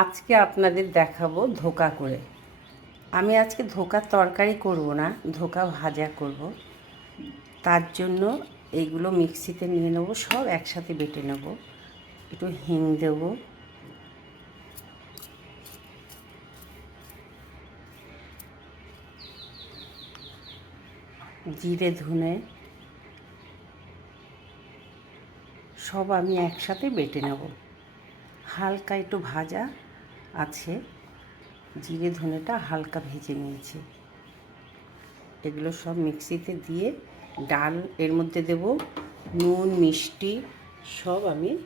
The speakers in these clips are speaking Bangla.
আজকে আপনাদের দেখাবো ধোকা করে। আমি আজকে ধোকার তরকারি করব না, ধোকা ভাজা করব। তার জন্য এইগুলো মিক্সিতে নিয়ে নেব, সব একসাথে বেটে নেব। একটু হিং দেব। জিরে, ধুনে। সব আমি একসাথে বেটে নেব। হালকা একটু ভাজা। আছে। জিরে ধনেটা হালকা ভেজে নিয়েছি। এগুলো সব মিক্সিতে দিয়ে ডাল, এর মধ্যে দেব নুন, মিষ্টি, সব আমি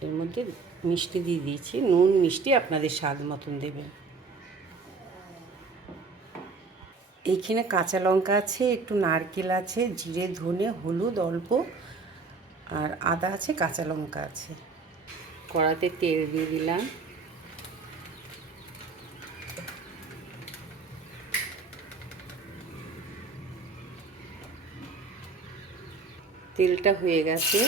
এর মধ্যে মিষ্টি দিয়ে দিয়েছি। নুন, মিষ্টি আপনাদের স্বাদ মতন দেবেন। এইখানে কাঁচা লঙ্কা আছে, একটু নারকেল আছে, জিরে, ধনে, হলুদ অল্প, আর আদা আছে, কাঁচা লঙ্কা আছে। কড়াতে তেল দিয়ে দিলাম। তেলটা হয়ে গেছে।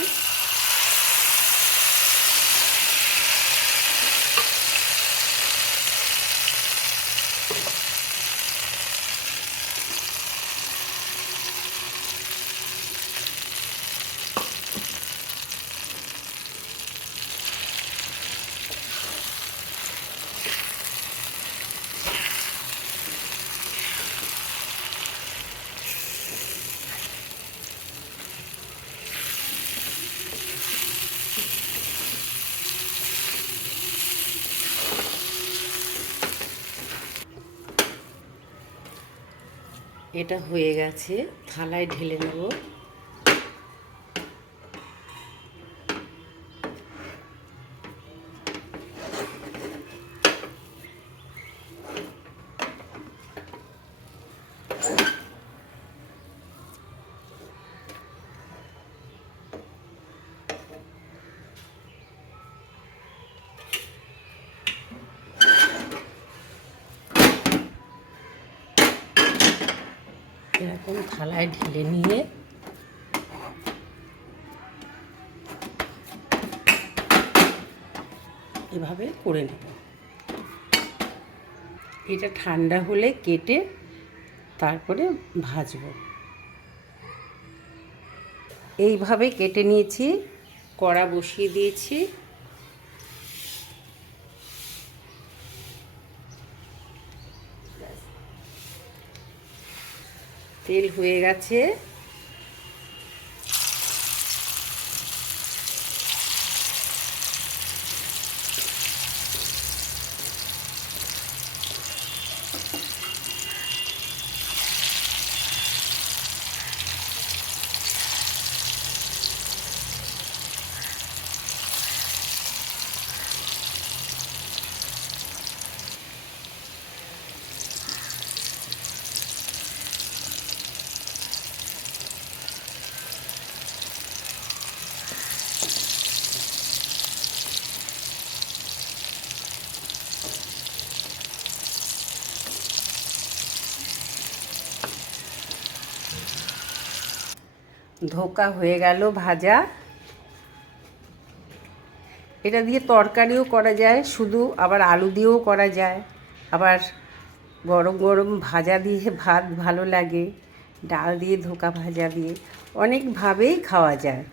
এটা হয়ে গেছে থালায় ঢেলে নেব। এরকম থালায় ঢেলে নিয়ে এভাবে করে নেব। এটা ঠান্ডা হলে কেটে তারপরে ভাজবো। এইভাবে কেটে নিয়েছি, কড়া বসিয়ে দিয়েছি। তেল হয়ে গেছে। ধোকা হয়ে গেল ভাজা। এটা দিয়ে তরকারিও করা যায়, শুধু আবার আলু দিয়েও করা যায়। আবার গরম গরম ভাজা দিয়ে ভাত ভালো লাগে, ডাল দিয়ে ধোকা ভাজা দিয়ে অনেকভাবেই খাওয়া যায়।